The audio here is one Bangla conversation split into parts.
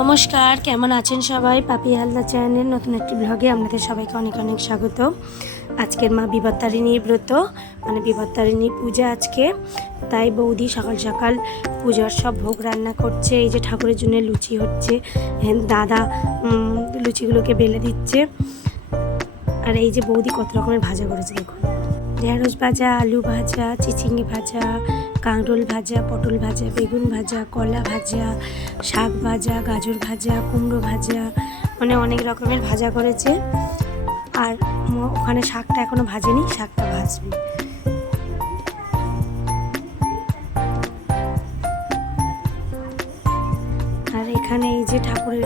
নমস্কার। কেমন আছেন সবাই? পাপি হালদা চ্যানেলের নতুন একটি ব্লগে আপনাদের সবাইকে অনেক অনেক স্বাগত। আজকের মা বিপত্তারিণী ব্রত মানে বিপত্তারিণী পূজা আজকে। তাই বৌদি সকাল সকাল পূজার সব ভোগ রান্না করছে এই যে ঠাকুরের জন্য লুচি হচ্ছে হ্যাঁ, দাদা লুচিগুলোকে বেলে দিচ্ছে। আর এই যে বৌদি কত রকমের ভাজা করেছে দেখুন। ঢেঁড়স ভাজা আলু ভাজা চিচিঙ্গি ভাজা কাঁকরোল ভাজা, পটল ভাজা, বেগুন ভাজা, কলা ভাজা, শাক ভাজা, গাজর ভাজা, কুমড়ো ভাজা মানে অনেক রকমের ভাজা করেছে। আর ওখানে শাকটা এখনও ভাজেনি, শাকটা ভাজবে। আর এখানে এই যে ঠাকুরের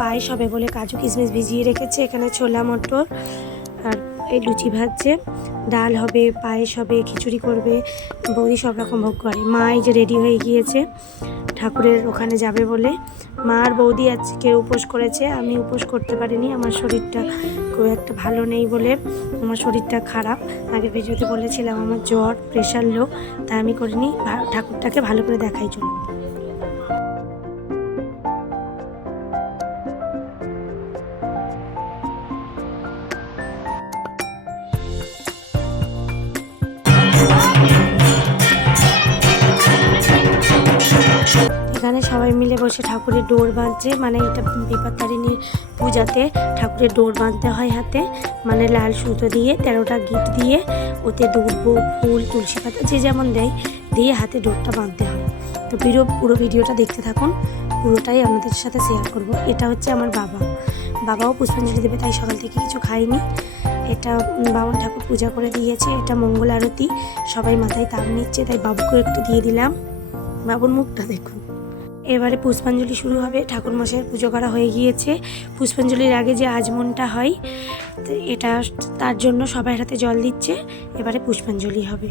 পায়েস হবে বলে কাজু কিশমিশ ভিজিয়ে রেখেছে, এখানে ছোলা মটর এই লুচি ভাজছে, ডাল হবে, পায়েস হবে, খিচুড়ি করবে, বৌদি সব রকম ভোগ করে। মা এই যে রেডি হয়ে গিয়েছে, ঠাকুরের ওখানে যাবে বলে। মা আর বৌদি আজকে উপোস করেছে, আমি উপোস করতে পারিনি, আমার শরীরটা খুব একটা ভালো নেই বলে, আমার শরীরটা খারাপ। আগে ভিডিওতে বলেছিলাম, আমার জ্বর প্রেশার লো তাই আমি করিনি ঠাকুরটাকে ভালো করে দেখাই জন্য বসে ঠাকুরের ডোর বাঁধছে। মানে এটা বিপত্তারিণীর পূজাতে ঠাকুরের ডোর বাঁধতে হয় হাতে। মানে লাল সুতো দিয়ে, তেরোটা গিট দিয়ে ওতে দুব্বো ফুল, তুলসী পাতা যে যেমন দেয়, দিয়ে হাতে ডোরটা বাঁধতে হয়। তো পুরো পুরো ভিডিওটা দেখতে থাকুন। পুরোটাই আপনাদের সাথে শেয়ার করব। এটা হচ্ছে আমার বাবা। বাবাও পুষ্পাঞ্জলি দেবে, তাই সকাল থেকে কিছু খাইনি এটা বামন ঠাকুর পূজা করে দিয়েছে। এটা মঙ্গল আরতি। সবাই মাথায় তাপ নিচ্ছে, তাই বাবুকেও একটু দিয়ে দিলাম। বাবুর মুখটা দেখুন। এবারে পুষ্পাঞ্জলি শুরু হবে ঠাকুর মশাইয়ের পুজো করা হয়ে গিয়েছে। পুষ্পাঞ্জলির আগে যে আজমনটা হয় এটা তার জন্য সবাই হাতে জল দিচ্ছে, এবারে পুষ্পাঞ্জলি হবে।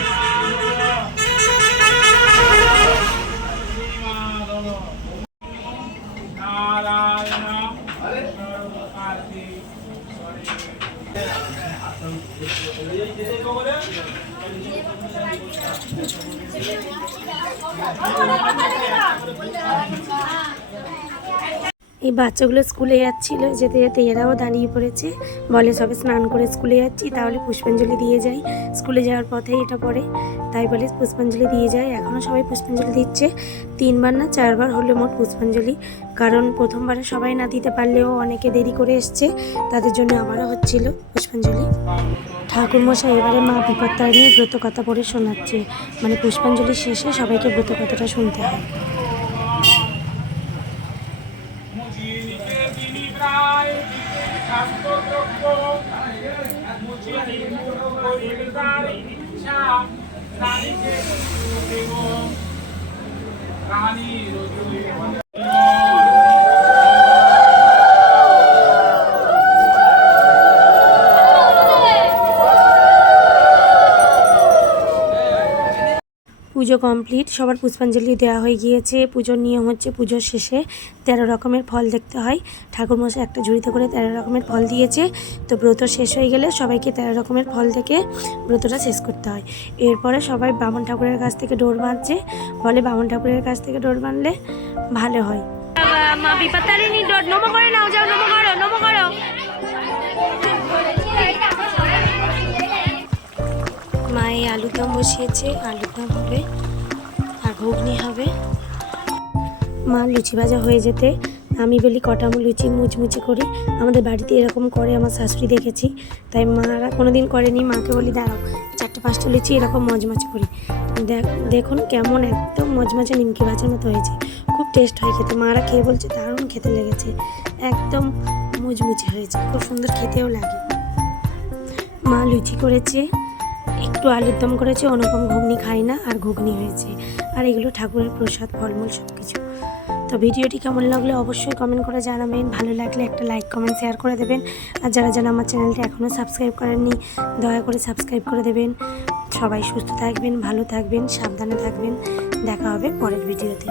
এই বাচ্চাগুলো স্কুলে যাচ্ছিল, যেতে যেতে এরাও দাঁড়িয়ে পড়েছে। বলে, সবে স্নান করে স্কুলে যাচ্ছি, তাহলে পুষ্পাঞ্জলি দিয়ে যাই। স্কুলে যাওয়ার পথেই এটা পড়ে, তাই বলে পুষ্পাঞ্জলি দিয়ে যায়। এখনও সবাই পুষ্পাঞ্জলি দিচ্ছে। তিনবার না চারবার হলো মোট পুষ্পাঞ্জলি, কারণ প্রথমবারে সবাই না দিতে পারলেও অনেকে দেরি করে এসছে, তাদের জন্য আবারও হচ্ছিল পুষ্পাঞ্জলি। ঠাকুরমশাই এবারে মা বিপত্তারিণীর ব্রত কথা পড়ে শোনাচ্ছে। মানে পুষ্পাঞ্জলি শেষে সবাইকে ব্রত কথাটা শুনতে হয়। মুচিনিকে পুজো কমপ্লিট, সবার পুষ্পাঞ্জলি দেওয়া হয়ে গিয়েছে। পুজোর নিয়ম হচ্ছে পুজোর শেষে তেরো রকমের ফল দেখতে হয়। ঠাকুরমশাই একটা ঝুড়িতে করে তেরো রকমের ফল দিয়েছে। তো ব্রত শেষ হয়ে গেলে সবাইকে তেরো রকমের ফল থেকে ব্রতটা শেষ করতে হয়। এরপরে সবাই বামন ঠাকুরের কাছ থেকে ডোর বাঁধছে বলে বামন ঠাকুরের কাছ থেকে ডোর বাঁধলে ভালো হয়। মা নমো করে নাও, যাও, নমো করো, নমো মা এই আলুর দম বসিয়েছে, আলুর দম হবে আর ঘুগনি হবে। মা লুচি ভাজা হয়ে যেতে আমি বলি কটা লুচি মুচমুচে করি। আমাদের বাড়িতে এরকম করে, আমার শাশুড়ি দেখেছি। তাই মারা কোনো দিন করেনি, মাকে বলি দাঁড়াও, চারটে পাঁচটা লুচি এরকম মজমচে করি। দেখ- দেখুন কেমন একদম মজমচে নিমকি ভাজার মতো হয়েছে। খুব টেস্ট হয় খেতে, মারা খেয়ে বলছে দারুণ খেতে লেগেছে। একদম মুচমুচে হয়েছে, খুব সুন্দর খেতেও লাগে। মা লুচি করেছে একটু আলুর দম করেছে অনুপম ঘুগনি খায় না, আর ঘুগনি হয়েছে। আর এগুলো ঠাকুরের প্রসাদ, ফলমূল সব কিছু তো ভিডিওটি কেমন লাগলে অবশ্যই কমেন্ট করে জানাবেন। ভালো লাগলে একটা লাইক কমেন্ট শেয়ার করে দেবেন। আর যারা যারা আমার চ্যানেলটা এখনও সাবস্ক্রাইব করেননি, দয়া করে সাবস্ক্রাইব করে দেবেন। সবাই সুস্থ থাকবেন, ভালো থাকবেন, সাবধানে থাকবেন। দেখা হবে পরের ভিডিওতে।